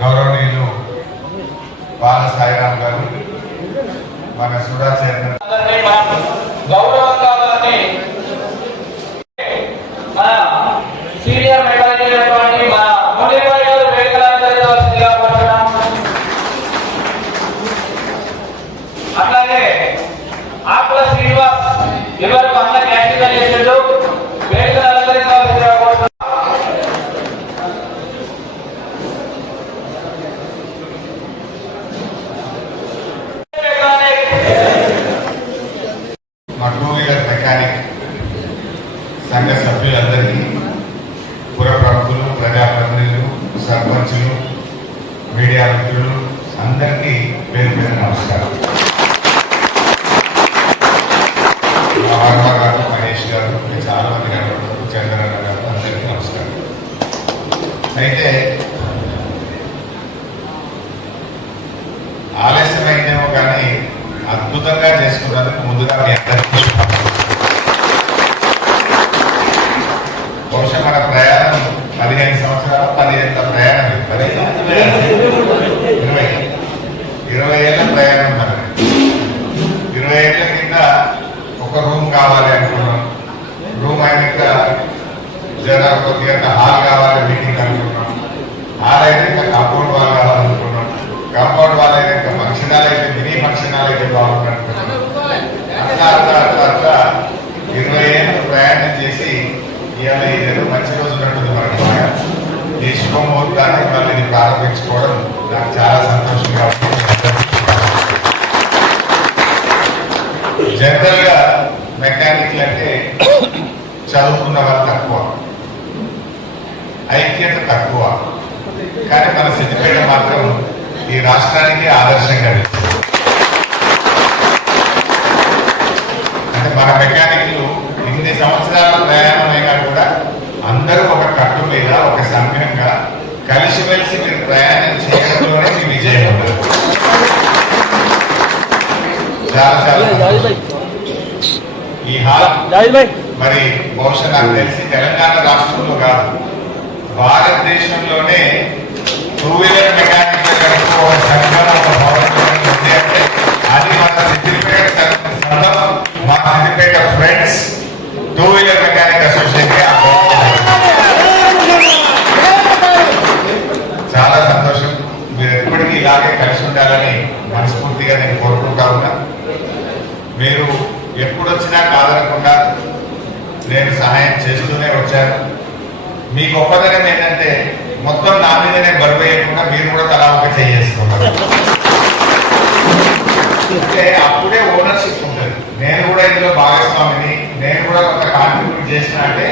గౌరవనీయులు బాల సాయిరామ్ గారు మన సుడా చైర్మన్ గౌరవంగా మన సీనియర్ మెకానికల్ మన మునిపై గారు వేడుకలందరిగా పడుతున్నాం. అట్లాగే ఆకుల శ్రీనివాస్ ఎవరు అన్న క్యాన్సిల్ చేసిండు వేడుకలందరిగా సంఘ సభ్యులందరికీ పుర ప్రముఖులు ప్రజాప్రతినిధులు సర్పంచులు మీడియా మిత్రులు అందరికీ పేరు పేరు నమస్కారం. వర్మ గారు, మహేష్ గారు, చాలా మంది కనబడుతున్నారు, చంద్రన్న గారు, అందరికీ నమస్కారం. అయితే ఆలస్యమైందేమో కానీ అద్భుతంగా చేసుకున్నందుకు ముందుగా మీ అందరికీ బహుశా మన ప్రయాణం 15 సంవత్సరాలు 10 ఏళ్ళ ప్రయాణం 20 ఏళ్ళ ప్రయాణం మనది. 20 ఏళ్ళ కింద ఒక రూమ్ కావాలి అనుకున్నాం, రూమ్ అయినాక జనాలు కొద్దిగా హాల్ కావాలి మీటింగ్ అనుకున్నాం, హాల్ అయినాక కాంపౌండ్ వాల్ కావాలనుకున్నాం, కాంపౌండ్ వాల్ అయినాక ఫంక్షన్ హాల్ అయితే మినీ ఫంక్షన్ హాల్ అయితే బాగుంది అనుకున్నాం. అట్లా అట్లా అట్లా అట్లా 20 ఏళ్ళు ప్రయాణం చేసి ఇవాళ ఏదో మంచి రోజు ఉన్నట్టుంది మనకు. ఈ శుభముహూర్తాన్ని మళ్ళీ ప్రారంభించుకోవడం నాకు చాలా సంతోషంగా ఉంది. జనరల్ గా మెకానికల్ అంటే చదువుకున్న వాళ్ళు తక్కువ, ఐక్యత తక్కువ, కానీ మన సిద్దిపేట మాత్రం ఈ రాష్ట్రానికి ఆదర్శంగా అంటే మన మెకానిక్లు ఇన్ని సంవత్సరాల ప్రయాణం అయినా కూడా అందరూ ఒక కట్టు మీద ఒక సంఘంగా కలిసిమెలిసి మీరు ప్రయాణం చేయడంలోనే మీ విజయం ఉండదు. చాలా చాలా ఈ హాల్ మరి బహుశా నాకు తెలిసి తెలంగాణ రాష్ట్రంలో కాదు, భారతదేశంలోనే 2 వీలర్ మెకానిక్ ఒక సంఘం ఒక భవనం ఉంది అంటే అది మన సిద్దిపేట సంఘం, మా Siddipet friends 2 wheeler mechanic association. చాలా సంతోషం. మీరు ఎప్పటికీ ఇలాగే కలిసి ఉండాలని మనస్ఫూర్తిగా నేను కోరుకుంటా ఉన్నా. మీరు ఎప్పుడొచ్చినా కాదనకుండా నేను సహాయం చేస్తూనే వచ్చాను. మీ గొప్పదనం ఏంటంటే మొత్తం నా మీదనే బరువు వేయకుండా మీరు కూడా తలా ఒక చేసుకున్నారు. అంటే అప్పుడే ఓనర్షిప్ ఉంటుంది. నేను కూడా ఇందులో భాగస్వామిని, నేను కూడా ఒక కాంట్రిబ్యూట్ చేసిన అంటే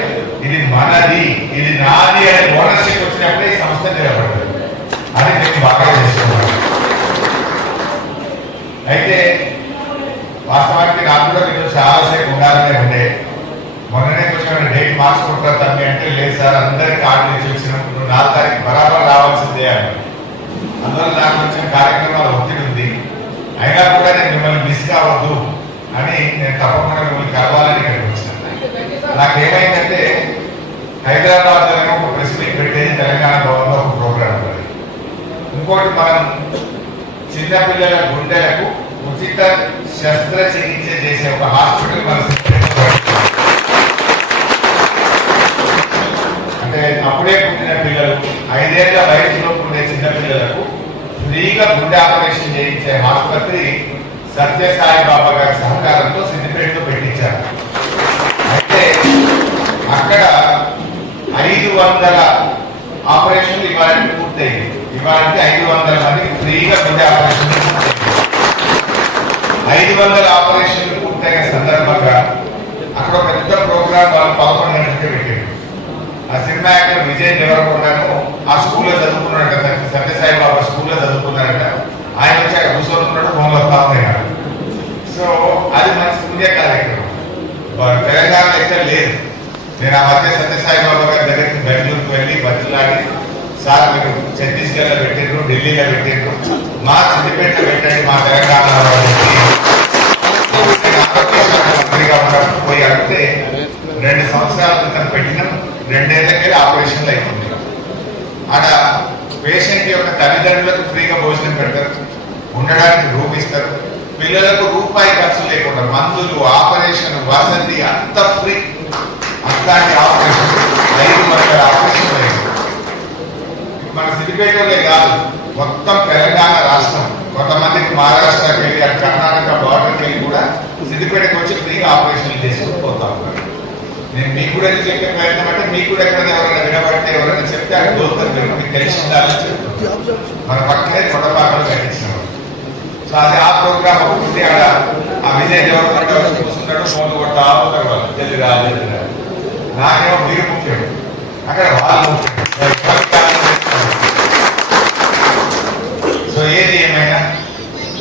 ఇది మనది, ఇది నాది అనే ఓనర్షిప్ వచ్చినప్పుడే ఈ సంస్థ నిలబడుతుంది. అది నేను బాగా చేసుకున్నాను. అయితే వాస్తవానికి నాకు కూడా మీరు చాలాసేపు ఉండాలనే ఉండే. మొన్ననే కొంచెం డేట్ మార్చుకుంటారు తమ్మి అంటే, లేదు సార్ అందరికి కార్డు ఇచ్చి వచ్చినప్పుడు 4 తారీఖు బరాబర్ రావాల్సిందే అని. అందువల్ల నాకు కొంచెం కార్యక్రమాలు ఒత్తిడి ఉంది. అయినా కూడా నేను మిమ్మల్ని మిస్ కావద్దు అని నేను తప్పకుండా మిమ్మల్ని కలవాలని ఇక్కడికి వచ్చిన. నాకు ఏమైందంటే హైదరాబాద్ ఒక ప్రెస్ మీట్ పెట్టేది తెలంగాణ భవన్లో ఒక ప్రోగ్రాం ఉంది. ఇంకోటి మనం చిన్నపిల్లల గుండెలకు ఉచిత శస్త్రచికిత్స చేసే ఒక హాస్పిటల్ మన ఆసుపత్రి సత్యసాయి బాబా గారి సహకారంతో సిద్దిపేటలో పెట్టించారు. అయితే అక్కడ 500 ఆపరేషన్లు ఇవాళకి పూర్తయింది. ఇవాళకి 500 మందికి ఫ్రీగా గుండె ఆపరేషన్లు పూర్తయింది. 500 ఆపరేషన్లు పూర్తయిన సందర్భంగా అక్కడ ఒక పెద్ద ప్రోగ్రాం వాళ్ళు 11 గంటలకే పెట్టారు. ఆ సినిమా యాక్టర్ విజయ్ దేవరకొండను ఆ స్కూల్లో చదువుకున్నాడట, సత్యసాయి బాబా స్కూల్లో చదువుకున్నాడట. ఆయన వచ్చి అక్కడ కూర్చొని ఫోన్లో వస్తా ఉన్నాడు. సో అది మంచి పుణ్య కార్యక్రమం. తెలంగాణ ఎక్కడ లేదు. నేను ఆ మధ్య సత్యసాయి బాబా గారి దగ్గరికి బెంగళూరుకు వెళ్ళి బతులాడి, సార్ మీరు ఛత్తీస్గఢ్లో పెట్టిండ్రు, ఢిల్లీలో పెట్టిండ్రు, మా సిద్దిపేటలో పెట్టండి, మా తెలంగాణలో మంత్రిగా ఉన్నప్పుడు పోయి అడిగితే 2 సంవత్సరాల క్రితం పెట్టిన 2 ఏళ్లకే ఆపరేషన్లు అయిపోయింది. ఆడ పేషెంట్ యొక్క తల్లిదండ్రులకు ఫ్రీగా భోజనం పెడతారు, ఉండడానికి రూమ్ ఇస్తారు, పిల్లలకు రూపాయి ఖర్చు లేకుండా మందులు, ఆపరేషన్, వసతి అంత ఫ్రీ. అట్లాంటి ఆపరేషన్ 500 ఆపరేషన్లు అయింది. మన సిద్దిపేటలో కాదు, మొత్తం తెలంగాణ రాష్ట్రం, కొంతమందికి మహారాష్ట్రకి వెళ్ళి అటు కర్ణాటక బార్డర్కి వెళ్ళి కూడా సిద్దిపేటకి వచ్చి ఫ్రీగా ఆపరేషన్లు చేసుకుని పోతా ఉన్నారు. నేను మీకు కూడా చెప్పే ప్రయత్నం అంటే మీకు కూడా ఎక్కడైనా ఎవరైనా వినబడితే ఎవరైనా చెప్తే అక్కడ దొరుకుతుంది, మీకు తెలిసిందాలని చెప్తుంది. మన పక్కనే కొడపాకలు కట్టించినాం. సో అది ఆ ప్రోగ్రామ్ ఒకటి. ఆడ ఆ విజయ్ దేవరకొండ చూస్తున్నాడు, ఫోన్ కొట్టా అవుతారు వాళ్ళు, తెలియరా తెలియరా. నాకేమో మీరు ముఖ్యం, అక్కడ వాళ్ళు ముఖ్యం. సో ఏది ఏమైనా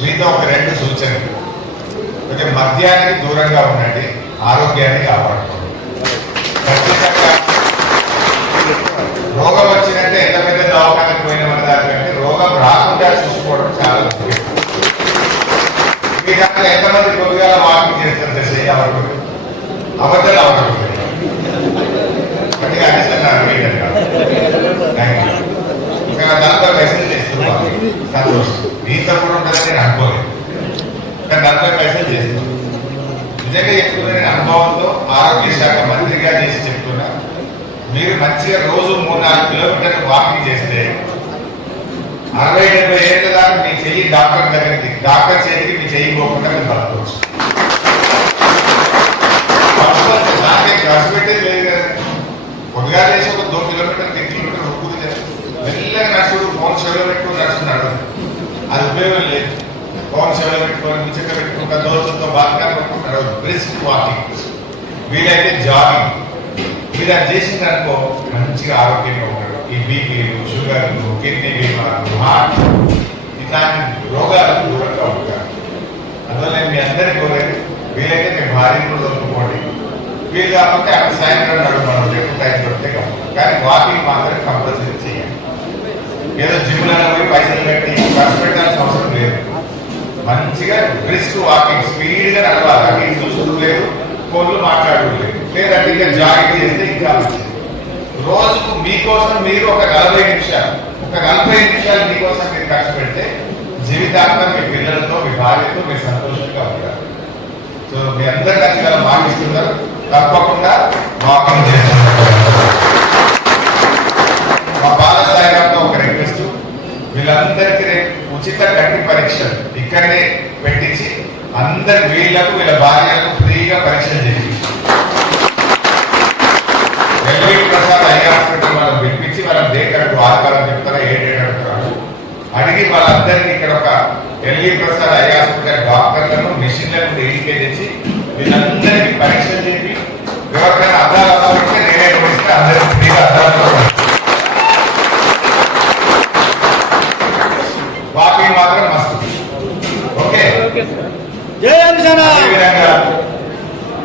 మీతో ఒక 2 సూచనలు. కొంచెం మద్యానికి దూరంగా ఉండండి, ఆరోగ్యాన్ని కాపాడుకోండి. ఖచ్చితంగా రోగం వచ్చినట్టే ఎంత పెద్ద దవాఖానకు పోయిన మన దానికంటే రోగం రాకుండా చూసుకోవడం చాలా ముఖ్యం. మీ దాంట్లో ఎంతమంది కొద్దిగా వాకింగ్ చేస్తారు తెలిసి అబద్ధాలు అవడం గట్టిగా అనిస్తున్నారు. ఇంకా దాంట్లో మెసేజ్ చేస్తున్నాను, సంతోషం. మీతో కూడా ఉంటుందని నేను అనుకోలేదు, కానీ దాంట్లో మెసేజ్ చేస్తున్నాను. నిజంగా చెప్తున్నా, నేను అనుభవంతో ఆరోగ్య శాఖ మంత్రిగా చేసి చెప్తున్నా, మీరు మంచిగా రోజు 3-4 కిలోమీటర్లు వాకింగ్ చేస్తే 60-70 ఏళ్ళ దాకా మీ చెయ్యి డాక్టర్ దగ్గరికి, డాక్టర్ చేతికి మీ చెయ్యి పోకుండా మీరు బతకవచ్చు. నాకే ఖర్చు పెట్టేది లేదు కదా. కొద్దిగా చేసి ఒక 2 కిలోమీటర్ 3 కిలోమీటర్ ఉప్పుది మెల్లగా నడుచుడు, ఫోన్ చెవిలో పెట్టుకుని నడుచుకున్నాడు. అది ఉపయోగం లేదు. ఫోన్ చెవిలో పెట్టుకొని ముచ్చట పెట్టుకుంటా దోస్తులతో బాగా పెట్టుకుంటారు. బ్రిస్క్ వాకింగ్, వీలైతే జాగింగ్, మీరు అది చేసిందనుకో మంచిగా ఆరోగ్యంగా ఉంటాడు. ఈ బీపీలు, షుగర్లు, కిడ్నీ బీమార్లు, హార్ట్ ఇట్లాంటి రోగాలకు దూరంగా ఉంటారు. అందువల్ల మీ అందరికీ కోరేది వీలైతే మీ భార్యను కూడా చదువుకోండి. వీలు కాకపోతే అక్కడ సాయంత్రం నడుపుకోండి, ఎక్కువ టైం దొరికితే కాదు. కానీ వాకింగ్ మాత్రం కంపల్సరీ చేయాలి. ఏదో జిమ్లలో పోయి పైసలు పెట్టి ఖర్చు పెట్టాల్సిన అవసరం లేదు. మంచిగా బ్రిస్క్ వాకింగ్, స్పీడ్గా నడవాలి. అక్కడ చూసుడు లేదు, ఫోన్లు మాట్లాడడం లేదు. లేదంటే ఇంకా జాగింగ్ చేస్తే ఇంకా మంచిది. రోజుకు మీకోసం మీరు ఒక 40 నిమిషాలు మీకోసం మీరు ఖర్చు పెడితే జీవితాంతం మీ పిల్లలతో, మీ భార్యతో మీరు సంతోషంగా ఉంటారు. సో మీ అందరు ఖచ్చితంగా మాటిస్తున్నారు, తప్పకుండా వాకింగ్ చేస్తున్నారు. మా బాలసాయిరాంతో ఒక రిక్వెస్ట్, వీళ్ళందరికీ రేపు ఉచిత కంటి పరీక్షలు ఇక్కడనే పెట్టించి అందరి వీళ్ళకు, వీళ్ళ భార్యలకు ఫ్రీగా పరీక్షలు చేసి ఎల్వి ప్రసాద్ ఐ హాస్పిటల్ వాళ్ళని పిలిపించి వాళ్ళని డేట్ అడుగు, ఆదివారం చెప్తారా, ఏ డేట్ అడుగుతారు అడిగి వాళ్ళందరికీ ఇక్కడ ఒక ఎల్వి ప్రసాద్ ఐ హాస్పిటల్ డాక్టర్లను, మిషన్లను ఇంటికే తెచ్చి వీళ్ళందరికీ పరీక్షలు చేసి ఎవరికైనా అద్దాలు అవసరమైతే నేనే చూపిస్తే అందరికీ ఫ్రీగా అద్దాలు. వాకింగ్ మాత్రం మస్తు. ఓకే,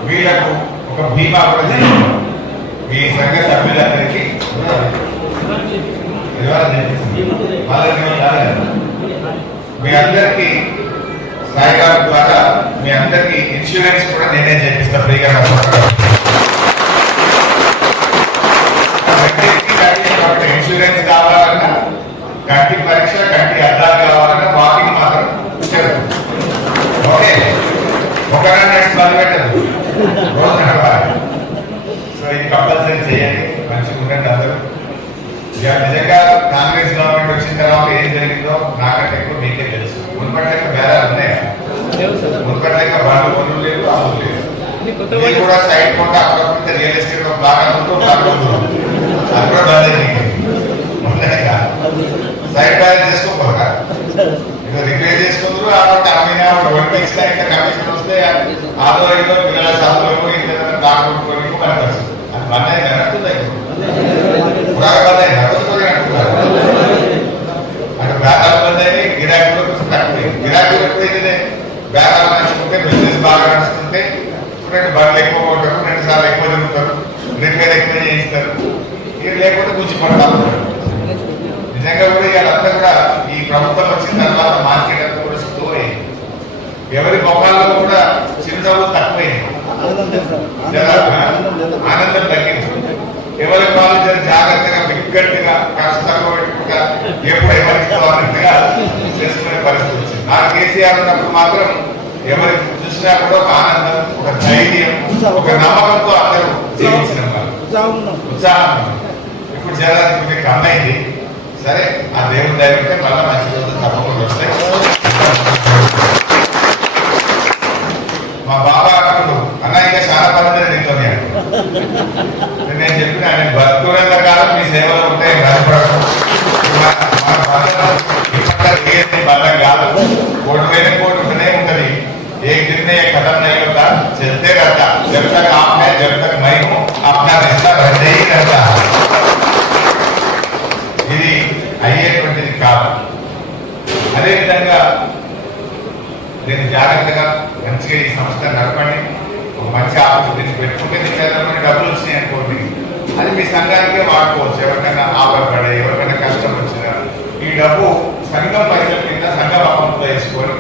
వీళ్ళకు ఒక బీమా కూడా చేయాలి. మీ సంఘ సభ్యులందరికీ మీ అందరికీ సాయిగారు ద్వారా మీ అందరికీ ఇన్సూరెన్స్ కూడా నేనే చేపిస్తా ఫ్రీగా. ఇన్సూరెన్స్ కావాలన్నా, కంటి పరీక్ష, కంటి అద్దాలు కావాలన్నా వాకింగ్ మాత్రం జరుగుతుంది. ఓకే, ఒకరిని ఇబ్బంది పెట్టదు, రోజు నడవాలి. సో ఇది కంపల్సరీ చేయండి, మంచిగా ఉండండి అందరూ. నిజంగా కాంగ్రెస్ గవర్నమెంట్ వచ్చిన తర్వాత ఏం జరిగిందో నాకంటే ఎక్కువ మీకే తెలుసు. మున్పటి లెక్క బేరాలు ఉన్నాయా? మున్పటి లెక్క బండ్లు కొనులు లేదు, అమ్ములు లేదు. ఇది కూడా సైడ్ కొంట అక్కడ రియల్ ఎస్టేట్ ఒక బాగా ఉంటూ బాగా ఉంటుంది. అది కూడా బంద్ అయింది. సైడ్ బ్యాలెన్స్ చేసుకోపోరా, ఇక రిపేర్ చేసుకుందరు అమ్మినా వడ్డించిన ఇంకా కమిషన్ వస్తే ఆదో ఐదో పిల్లల చదువులకు ఇంకా దాటుకోవడానికి మనకు వస్తుంది. అది బంద్ అయింది నడుతుంది. పురాణ బంద్ అయింది నడుస్తుంది అంటున్నారు. అంటే వ్యాపారం బంద్ అయింది, గిరాకీలో కొంచెం తక్కువ. గిరాకీలు ఎప్పుడైతే వ్యాపారం నడుచుకుంటే బిజినెస్ బాగా నడుస్తుంటే రెండు బండ్లు ఎక్కువ కొంటారు, 2 సార్లు ఎక్కువ తిరుగుతారు, రిపేర్ ఎక్కువ చేయిస్తారు. ఇది లేకపోతే గుంజిపడతారు. నిజంగా కూడా వీళ్ళంతా కూడా ఈ ప్రభుత్వం వచ్చిన తర్వాత మార్కెట్ అంతా కూడా స్లో అయింది. ఎవరి మొఖాల్లో కూడా చిరునవ్వు తక్కువైంది, ఆనందం తగ్గింది. ఎవరి వాళ్ళు జర జాగ్రత్తగా బిగ్గట్టుగా ఖర్చు తక్కువ పెట్టుకుంటా ఎప్పుడు ఎవరికి అన్నట్టుగా చేసుకునే పరిస్థితి వచ్చింది. నాకు కేసీఆర్ ఉన్నప్పుడు మాత్రం ఎవరి చూసినా కూడా ఒక ఆనందం, ఒక ధైర్యం, ఒక నమ్మకంతో అందరూ జీవించిన ఉత్సాహం. ఇప్పుడు జనానికి కమ్మైంది. సరే, ఆ దేవుని దయ ఉంటే మళ్ళీ మంచి రోజులు తప్పకుండా వస్తాయి. మా బాబా అప్పుడు అన్న ఇంకా చాలా పనులు నీతో నేను చెప్పిన ఆయన బతుకున్నంత కాలం మీ సేవలు ఉంటాయి, భయపడదు. బలం కాదు, కోటి వేల కోటి ఉంటూనే ఉంటది. ఏ గిరినే కథం नहीं होता, चलते रहता, जब तक आप है जब तक मैं हूँ अपना रिश्ता रहते ही रहता. ఇది అయ్యేటువంటిది కాదు. అదేవిధంగా నేను జాగ్రత్తగా మంచిగా ఈ సంస్థ నడపండి, ఒక మంచి ఆపర్చునిటీ పెట్టుకుంటే దీనికి డబ్బులు వచ్చినాయి అనుకోండి, అది మీ సంఘానికే వాడుకోవచ్చు. ఎవరికైనా ఆపడపడే, ఎవరికైనా కష్టం వచ్చినా ఈ డబ్బు సంఘం పైసల కింద సంఘం అకౌంట్లో వేసుకొని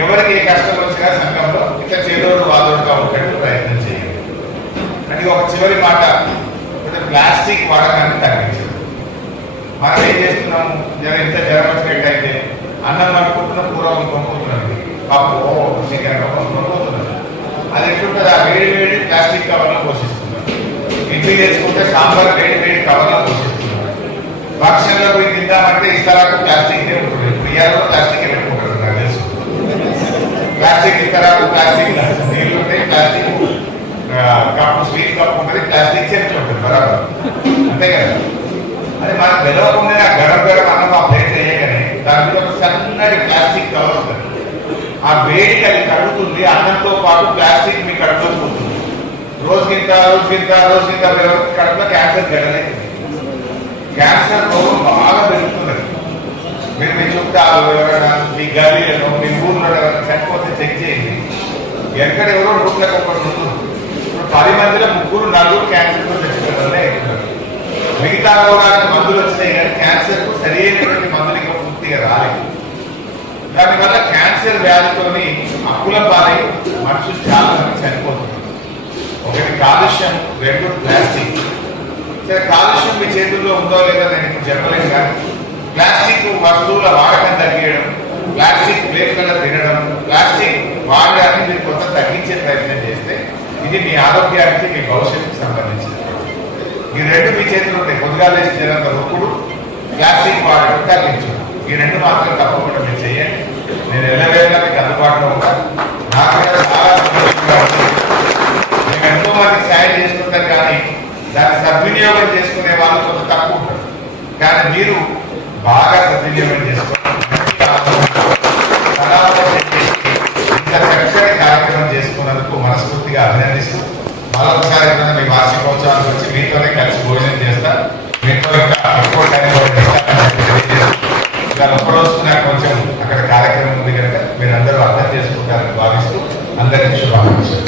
ఎవరికి ఏ కష్టం వచ్చినా సంఘంలో ఇట్లా చేదోడు వాదోడుగా ఉండేట్టు ప్రయత్నం చేయండి. అది ఒక చివరి మాట, ప్లాస్టిక్ వాడకాన్ని తగ్గించండి. మనం ఏం చేస్తున్నాము, ఎంత జ్వరం వచ్చినట్టయితే అన్నం అనుకుంటున్న పూర్వం కొనుక్కుంటున్నది పాపం కొనుక్కుంటున్నది. అది ఎట్లుంటుంది, ఆ వేడి వేడి ప్లాస్టిక్ కవర్లో పోషిస్తున్నారు. ఇడ్లీ చేసుకుంటే సాంబార్ వేడి వేడి కవర్లో పోషిస్తున్నారు. భక్ష్యంలో పోయి తిందామంటే ఇస్తారాకు ప్లాస్టిక్ ఉంటుంది. ఇప్పుడు ఇయర్లో ప్లాస్టిక్ పెట్టుకుంటారు. నాకు తెలుసు ప్లాస్టిక్ ఇస్తారాకు, ప్లాస్టిక్ నీళ్ళు ఉంటాయి, ప్లాస్టిక్ కప్పు స్వీట్ కప్ ఉంటుంది, ప్లాస్టిక్ చెంచు ఉంటుంది బరాబర్, అంతే కదా. అది మనకు తెలవకుండా గడం గడం అన్నం ఆ ప్లేట్ వేయగానే దాని మీద ఒక సన్నటి ప్లాస్టిక్ కవర్ ఉంటుంది. ఆ వేడికి అది కడుగుతుంది, అన్నంతో పాటు ప్లాస్టిక్ మీ కడుపులో పోతుంది. రోజుకింత కడుపులో క్యాన్సర్ గడలేదు. క్యాన్సర్ రోగం బాగా పెరుగుతున్నది. మీరు మీ చుట్టాలు ఎవరైనా మీ గలీలో మీ ఊర్లో ఎవరైనా చనిపోతే చెక్ చేయండి. ఎక్కడెవరో నూట్లకు ఒకటి ఉంటుంది. ఇప్పుడు 10 మందిలో 3, 4 క్యాన్సర్తో చచ్చిపోతారే అవుతున్నారు. మిగతా రోగానికి మందులు వచ్చినాయి కానీ క్యాన్సర్ కు సరైనటువంటి మందులు ఇంకా పూర్తిగా రాలేదు. దానివల్ల క్యాన్సర్ వ్యాధితోని అప్పుల పాలై మనుషులు చాలా మంది చనిపోతున్నారు. ఒకటి కాలుష్యం, 2 ప్లాస్టిక్. సరే, కాలుష్యం మీ చేతుల్లో ఉందో లేదో నేను ఇప్పుడు చెప్పలేను కానీ ప్లాస్టిక్ వస్తువుల వాడకం తగ్గించడం, ప్లాస్టిక్ ప్లేట్లలో తినడం, ప్లాస్టిక్ వాడడాన్ని మీరు కొంత తగ్గించే ప్రయత్నం చేస్తే ఇది మీ ఆరోగ్యానికి, మీ భవిష్యత్తుకు సంబంధించింది. ఈ 2 మీ చేతులు ఉంటాయి. పొద్దుగా లేచి జనంత ఒప్పుడు ప్లాస్టిక్ వాడడం తగ్గించడం, ఈ 2 మాత్రం తప్పకుండా మీరు చేయండి. నేను ఎల్లవేళ మీకు అందుబాటులో ఉంటాను. నాకు కూడా చాలా సంతోషంగా ఉంటుంది. మేము ఎంతో మందికి సాయం చేస్తుంటాం కానీ దాన్ని సద్వినియోగం చేసుకునే వాళ్ళు కొంత తక్కువ ఉంటారు. కానీ మీరు బాగా సద్వినియోగం చేసుకోవాలి. ఇంత చక్కటి కార్యక్రమం చేసుకున్నందుకు మనస్ఫూర్తిగా అభినందిస్తూ మరొకసారి మీ వార్షికోత్సవానికి వచ్చి మీతోనే కలిసి భోజనం చేస్తా, మీతో ఇంకా ఎక్కువ టైం ఒక్కరోజు నాకు కొంచెం అక్కడ కార్యక్రమం ఉంది కనుక మీరు అందరూ అర్థం చేసుకుంటారని భావిస్తూ అందరికీ శుభాకాంక్షలు.